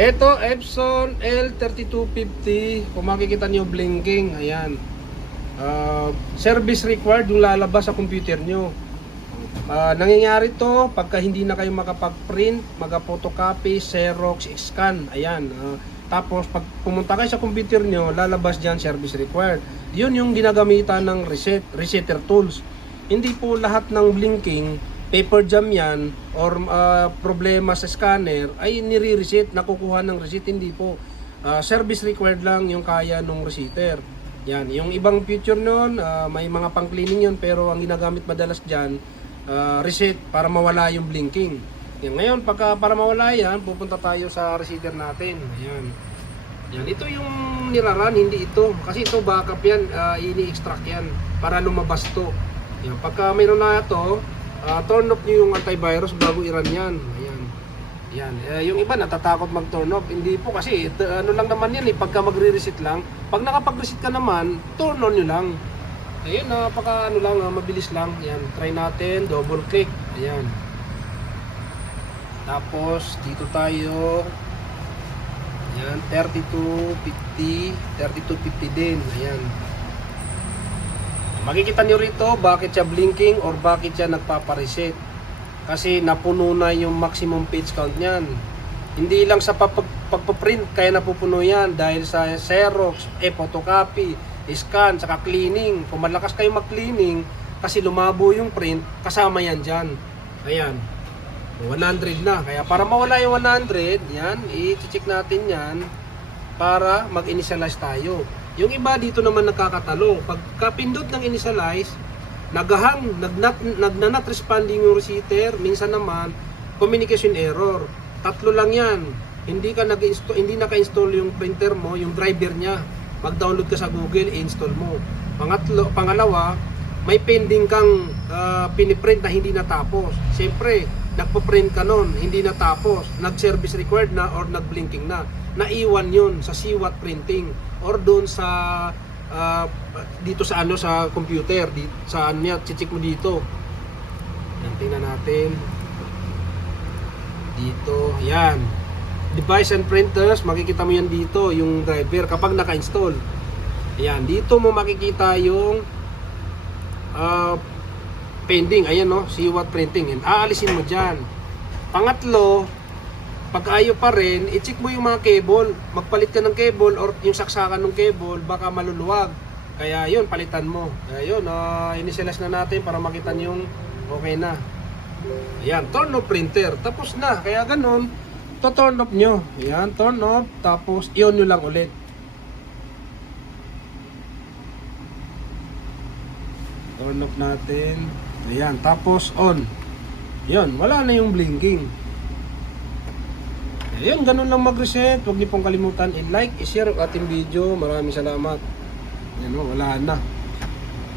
Ito, Epson L3250. Kung makikita nyo blinking, ayan. Service required yung lalabas sa computer nyo. Nangyayari to pagka hindi na kayo makapag-print, mag-photocopy, Xerox, scan. Ayan. Tapos pag pumunta kayo sa computer nyo, lalabas dyan service required. Yun yung ginagamitan ng resetter tools. Hindi po lahat ng blinking paper jam yan or problema sa scanner ay nire-reset, nakukuha ng reset. Hindi po. Service required lang yung kaya nung resetter. Yan, yung ibang feature nun, may mga pang-cleaning yun, pero ang ginagamit madalas dyan, reset para mawala yung blinking. Yan, ngayon, para mawala yan, pupunta tayo sa resetter natin. Ayan. Yan, ito yung niraran, hindi ito. Kasi ito backup yan, ini-extract yan para lumabas to. Yan, pagka mayroon na ito, turn off nyo yung antivirus bago i-run yan. Ayan. Yan. Yung iba natatakot mag-turn off. Hindi po kasi ano lang naman yan pagka magre-reset lang. Pag nakapag-reset ka naman, turn on nyo lang. Ayun, napaka ano lang, mabilis lang. Yan. Try natin, double click. Ayan. Tapos dito tayo. Ayan, 3250, 3250 din. Ayan. Makikita nyo rito bakit siya blinking or bakit siya nagpapareset. Kasi napuno na yung maximum page count niyan. Hindi lang sa pagpaprint kaya napupuno yan dahil sa Xerox, photocopy, scan, saka cleaning. Kung malakas kayo mag-cleaning kasi lumabo yung print, kasama yan dyan. Ayan, 100 na. Kaya para mawala yung 100, yan, i-check natin yan para mag-initialize tayo. Yung iba dito naman nagkakatalo. Pagka pindot ng initialize, naghang, not responding yung resetter, minsan naman communication error. Tatlo lang yan. Hindi naka-install yung printer mo, yung driver niya. Mag-download ka sa Google, i-install mo. Pangalawa, may pending kang piniprint na hindi natapos. Siyempre, nagpo-print ka nun, hindi natapos, nag-service required na or nag-blinking na. Naiwan yun sa CWAT printing or doon sa dito sa ano sa computer, sa ano niya, check mo dito. Yan, tingnan natin. Dito, yan. Device and printers, makikita mo yan dito, yung driver kapag naka-install. Yan, dito mo makikita yung pending, ayan no, CWAT printing. Yan, aalisin mo dyan. Pangatlo, pag ayaw pa rin, i-check mo yung mga cable. Magpalit ka ng cable or yung saksakan ng cable, baka maluluwag. Kaya yun, palitan mo. Kaya yun, initialize na natin para makita nyo yung okay na. Ayan, turn off printer. Tapos na. Kaya ganun, to turn off nyo. Ayan, turn off. Tapos, i-on nyo lang ulit. Turn off natin. Ayan, tapos on. Ayan, wala na yung blinking. Ayan, ganun lang mag-reset. Huwag niyo pong kalimutan i-like, i-share ang ating video. Maraming salamat. Ayan o, wala na.